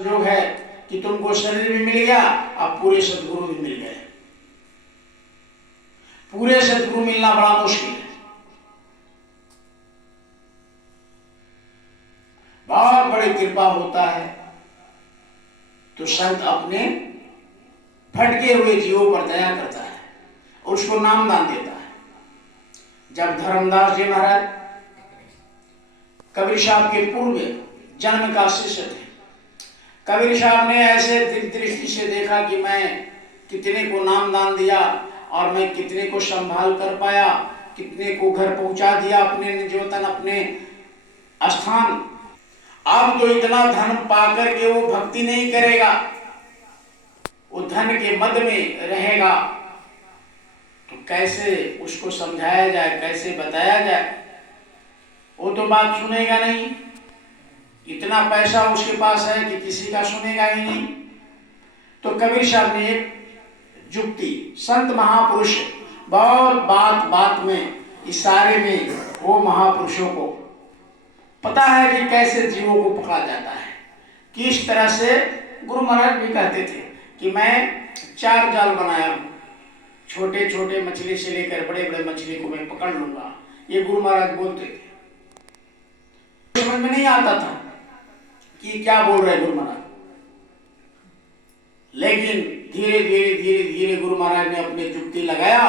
संयोग है कि तुमको शरीर भी मिल गया, अब पूरे सदगुरु भी मिल गए। पूरे सदगुरु मिलना बड़ा मुश्किल है, बहुत बड़ी कृपा होता है तो संत अपने भटके हुए जीवों पर दया करता है और उसको नाम दान देता है। जब धर्मदास जी महाराज कबीर साहब के पूर्व जन्म का शिष्य थे, कबीर साहब ने ऐसे दिल दृष्टि से देखा कि मैं कितने को नाम दान दिया और मैं कितने को संभाल कर पाया, कितने को घर पहुंचा दिया अपने निज वतन अपने स्थान। अब तो इतना धन पाकर के वो भक्ति नहीं करेगा, वो धन के मद में रहेगा, तो कैसे उसको समझाया जाए, कैसे बताया जाए? वो तो बात सुनेगा नहीं, इतना पैसा उसके पास है कि किसी का सुनेगा ही नहीं। तो कबीर साहब ने एक जुक्ति, संत महापुरुष बहुत बात बात में, इशारे में वो महापुरुषों को पता है कि कैसे जीवों को पकड़ा जाता है, किस तरह से। गुरु महाराज भी कहते थे कि मैं 4 जाल बनाया हूं, छोटे छोटे मछली से लेकर बड़े बड़े मछली को मैं पकड़ लूंगा, ये गुरु महाराज बोलते थे। समझ में नहीं आता था कि क्या बोल रहे गुरु महाराज, लेकिन धीरे धीरे धीरे धीरे गुरु महाराज ने अपने जुक्ति लगाया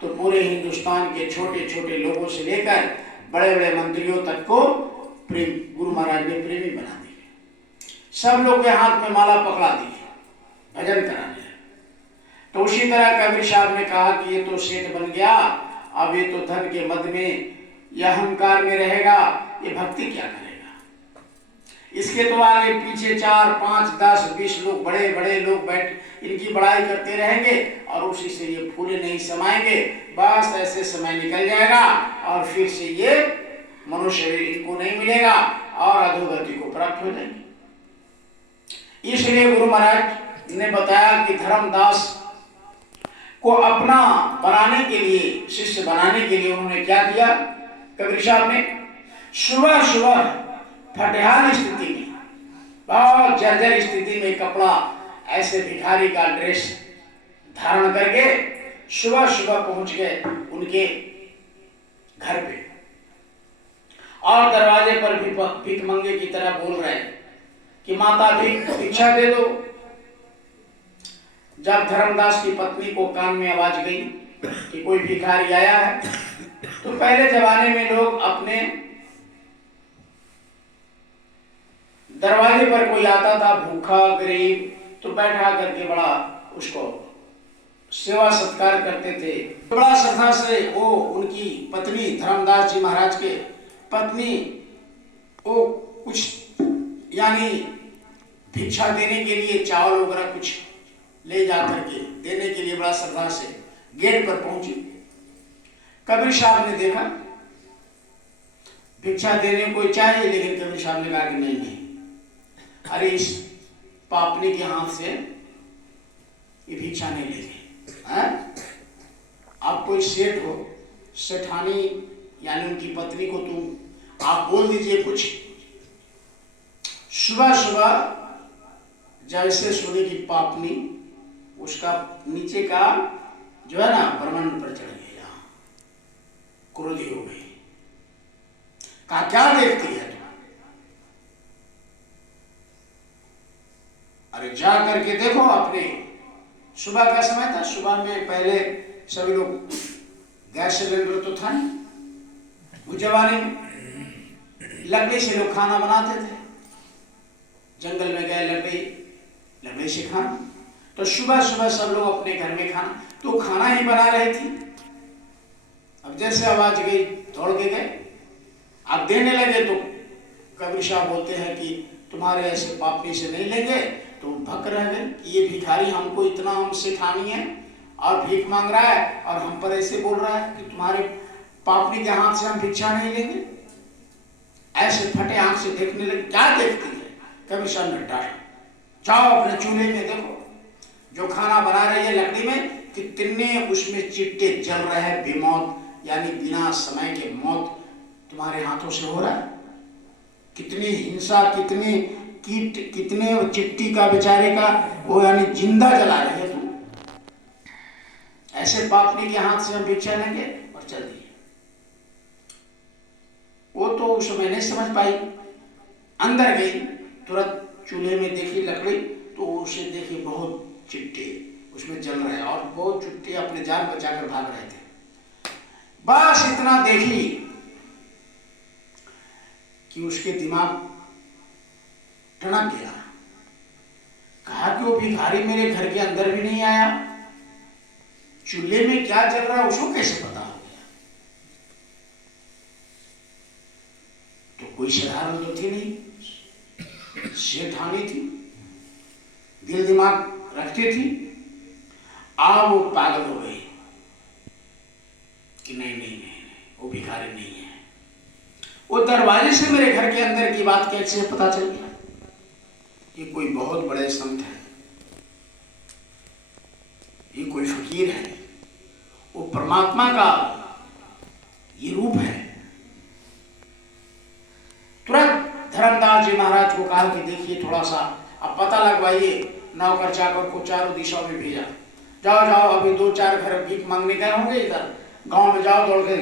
तो पूरे हिंदुस्तान के छोटे छोटे लोगों से लेकर बड़े बड़े मंत्रियों तक को प्रेम, गुरु महाराज ने प्रेमी बना दिए। सब लोग के हाथ में माला पकड़ा दी, भजन कराने। तो उसी तरह कबीर साहब ने कहा कि ये तो सेठ बन गया, अब ये तो धन के मद में या अहंकार में रहेगा, ये भक्ति क्या करेगा? इसके तो आगे पीछे 4, 5, 10, 20 लोग, बड़े बड़े लोग बैठ इनकी बड़ाई करते रहेंगे और उसी से ये फूले नहीं समाएंगे। बस ऐसे समय निकल जाएगा और फिर से ये मनुष्य शरीर इनको नहीं मिलेगा और अधोगति को प्राप्त हो जाएंगे। इसलिए गुरु महाराज ने बताया कि धर्मदास को अपना बनाने के लिए, शिष्य बनाने के लिए उन्होंने क्या किया? कबीर साहब ने सुबह सुबह फटेहान स्थिति में, बहुत जर्जर स्थिति में कपड़ा ऐसे भिखारी का ड्रेस धारण करके सुबह सुबह पहुंच गए उनके घर पे और दरवाजे पर भी भीख मंगे की तरह बोल रहे हैं कि माता भिक्षा दे दो। जब धर्मदास की पत्नी को कान में आवाज गई कि कोई भिखारी आया है, तो पहले जमाने में लोग अपने दरवाजे पर कोई आता था भूखा गरीब, तो बैठा करके बड़ा उसको सेवा सत्कार करते थे। बड़ा श्रद्धा से वो उनकी पत्नी, धर्मदास जी महाराज के पत्नी, वो कुछ यानी भिक्षा देने के लिए चावल वगैरह कुछ ले जा करके देने के लिए बड़ा श्रद्धा से गेट पर पहुंची। कबीर साहब ने देखा भिक्षा देने को चाहिए, लेकिन कबीर साहब ने कहा कि नहीं नहीं, अरे इस पापनी के हाथ से ये भिक्षा नहीं लेंगे। आप कोई सेठ हो, सेठानी यानी उनकी पत्नी को तुम आप बोल दीजिए कुछ। सुबह सुबह जैसे सोने की पापनी उसका नीचे का जो है ना ब्रह्मांड पर चढ़ गया, क्रोधी हो गई। कहा क्या देखती है? अरे जा करके देखो अपने। सुबह का समय था, सुबह में पहले सभी लोग गैस सिलेंडर तो था नहीं, उस जमाने में लकड़ी से लोग खाना बनाते थे, जंगल में गए लकड़ी से खाना। तो सुबह सुबह सब लोग अपने घर में खाना, तो खाना ही बना रही थी। अब जैसे आवाज गई दौड़ के गए, अब देने लगे तो कबीर साहब बोलते हैं कि तुम्हारे ऐसे पापनी से नहीं लेंगे। तो भक रह गए कि ये भिखारी हमको इतना हमसे ठानी है और भीख मांग रहा है और हम पर ऐसे बोल रहा है कि तुम्हारे पापनी के हाथ से हम भिक्षा नहीं लेंगे। ऐसे फटे आंख से देखने लगे। क्या देखती है? कबीर साहब ने डांटा, जाओ अपने चूल्हे में देखो, जो खाना बना रही है लकड़ी में कितने उसमें चिट्टे जल रहे हैं, बेमौत यानी बिना समय के मौत तुम्हारे हाथों से हो रहा है। कितनी हिंसा, कितनी कीट कितने चिट्टी का बेचारे का वो यानी जिंदा जला रही है तू, ऐसे पापनी के हाथ से हम भिक्षा लेंगे? और चल दिए। वो तो उस समय नहीं समझ पाई, अंदर गई, तुरंत चूल्हे में देखी लकड़ी, तो उसे देखी बहुत चिट्टे उसमें जल रहे हैं और बहुत चिट्टे अपने जान बचाकर भाग रहे थे। बस इतना देखी कि उसके दिमाग टणक गया। कहा कि वो भिखारी मेरे घर के अंदर भी नहीं आया, चूल्हे में क्या चल रहा है उसको कैसे पता हो गया? तो कोई शरारत तो थी नहीं, शेठानी थी, दिल दिमाग रखती थी। वो पागल हो गई कि नहीं नहीं नहीं, नहीं वो भिखारी नहीं है। वो दरवाजे से मेरे घर के अंदर की बात कैसे पता चल गया? ये कोई बहुत बड़े संत है, ये कोई फकीर है, वो परमात्मा का ये रूप है। तुरंत धर्मदास जी महाराज को कहा कि देखिए थोड़ा सा अब पता लगवाइए। नौकर चाकर को चारों दिशाओं में भेजा, जाओ जाओ अभी 2-4 घर भीख मांगने गए होंगे, इधर गांव में जाओ, दौड़ कर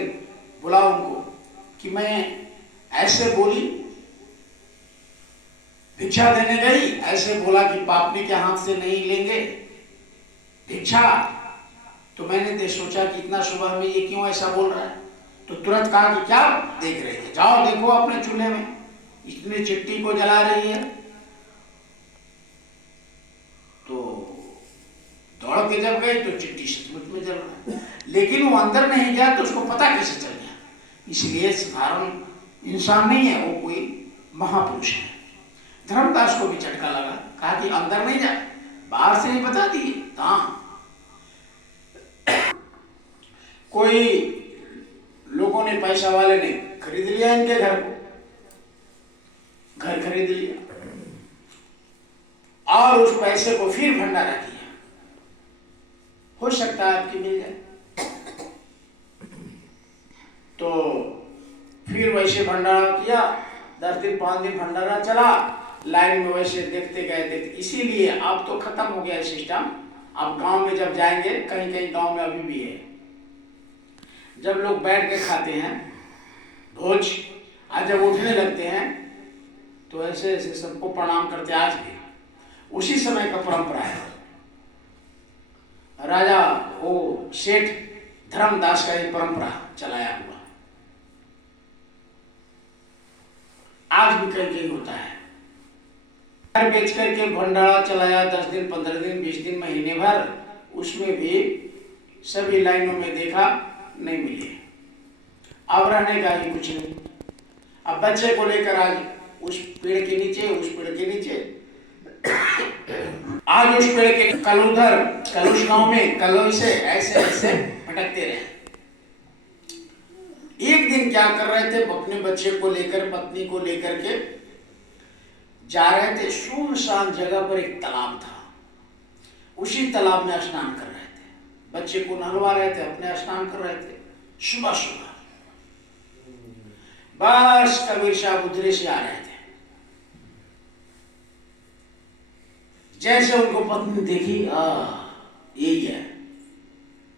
बुलाओ उनको कि मैं ऐसे बोली, भिक्षा देने गई, ऐसे बोला कि पापनी के हाथ से नहीं लेंगे भिक्षा। तो मैंने सोचा कि इतना सुबह में ये क्यों ऐसा बोल रहा है, तो तुरंत कहा कि क्या देख रहे थे, जाओ देखो अपने चूल्हे में इतनी चिट्टी को जला रही है। तो दौड़ के जब गई तो चिट्टी सचमुच में जल रहा है, लेकिन वो अंदर नहीं गया तो उसको पता कैसे चल गया? इसलिए साधारण इंसान नहीं है, वो कोई महापुरुष है। धर्मदास को भी झटका लगा, कहा कि अंदर नहीं जा, बाहर से ही बता दिए। हाँ, कोई लोगों ने, पैसा वाले ने खरीद लिया इनके घर को, घर खरीद लिया और उस पैसे को फिर भंडारा किया। हो सकता है आपकी मिल जाए, तो फिर वैसे भंडारा किया। 10 दिन 5 दिन भंडारा चला, लाइन में वैसे देखते गए देखते। इसीलिए अब तो खत्म हो गया सिस्टम। अब गांव में जब जाएंगे, कहीं कहीं गांव में अभी भी है, जब लोग बैठ के खाते हैं भोज, आज जब उठने लगते हैं तो ऐसे ऐसे सबको प्रणाम करते, आज भी उसी समय का परंपरा है। राजा वो सेठ धर्मदास का एक परंपरा चलाया हुआ, आज भी कहीं कहीं होता है। घर बेच करके भंडारा चलाया 10 दिन 15 दिन 20 दिन महीने भर, उसमें भी सभी लाइनों में देखा नहीं मिले। अब रहने का ही कुछ नहीं। अब बच्चे को लेकर आज उस पेड़ के नीचे, उस पेड़ के नीचे, आज उस पेड़ के, कल उधर, कल उस गांव में, कल से ऐसे ऐसे भटकते रहे। एक दिन क्या कर रहे थे, अपने बच्चे को लेकर, पत्नी को लेकर के जा रहे थे। सुनसान जगह पर एक तालाब था, उसी तालाब में स्नान कर रहे थे, बच्चे को नहलवा रहे थे, अपने स्नान कर रहे थे सुबह सुबह। बस कबीर साहब उधरे से आ रहे थे, जैसे उनको पत्नी देखी, यही है।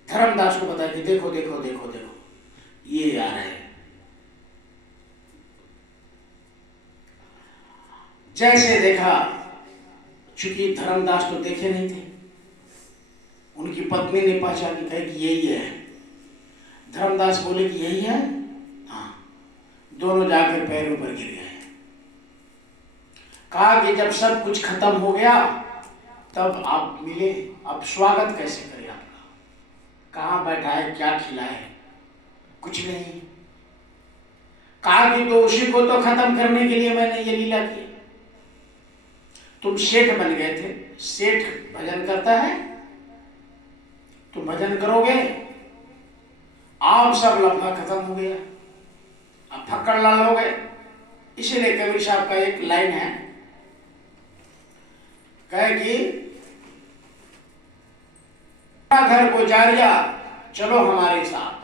धर्मदास को बताया कि देखो देखो देखो देखो ये आ रहे हैं। जैसे देखा, चूंकि धर्मदास तो देखे नहीं थे, उनकी पत्नी ने पहचान की, कहे कि यही है। धर्मदास बोले कि यही है। हाँ, दोनों जाकर पैरों पर गिर गए। कहा कि जब सब कुछ खत्म हो गया तब आप मिले, अब स्वागत कैसे करें आपका? कहाँ बैठाए, क्या खिलाए? कुछ नहीं। कहा कि तो उसी को तो खत्म करने के लिए मैंने ये लीला की। तुम सेठ बन गए थे, सेठ भजन करता है, तुम भजन करोगे, आप सब लफड़ा खत्म हो गया, अब फक्कड़ लाल हो गए। इसीलिए कबीर साहब का एक लाइन है, कहे कि घर को जा रिया चलो हमारे साथ,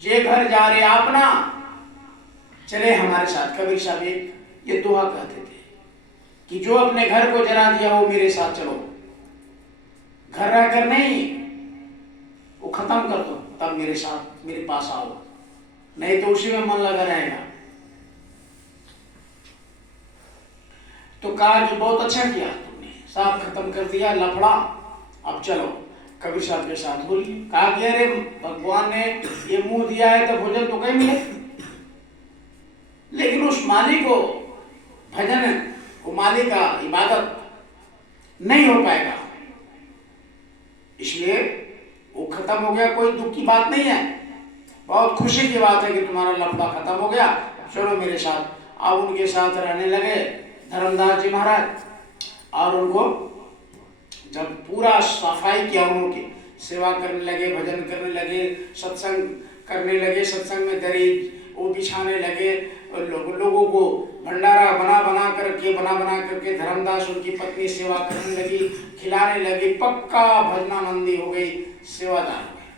जे घर जा रहे अपना चले हमारे साथ। कबीर साहब एक ये दोहा कहते थे, कि जो अपने घर को जला दिया वो मेरे साथ चलो, घर रहकर नहीं, वो खत्म कर दो, तब मेरे साथ मेरे पास आओ, नहीं तो उसी में मन लगा रहेगा। तो कहा कि बहुत अच्छा किया तुमने, साफ खत्म कर दिया लफड़ा, अब चलो कबीर साहब के साथ बोलिए। कहा कि अरे भगवान ने ये मुंह दिया है तो भोजन तो कहीं मिले, लेकिन उस मालिक को भजन, वो मालिक का इबादत नहीं हो पाएगा, इसलिए वो खत्म हो गया। कोई दुख की बात नहीं है, बहुत खुशी की बात है कि तुम्हारा लफड़ा खत्म हो गया, चलो मेरे साथ। अब उनके साथ रहने लगे धर्मदास जी महाराज, और उनको जब पूरा सफाई किया, उनकी सेवा करने लगे, भजन करने लगे, सत्संग करने लगे, सत्संग में दरीज वो बिछाने लगे, लोगों को भंडारा बना करके धर्मदास उनकी पत्नी सेवा करने लगी, खिलाने लगी, पक्का भजनानंदी हो गई, सेवादार हो गई।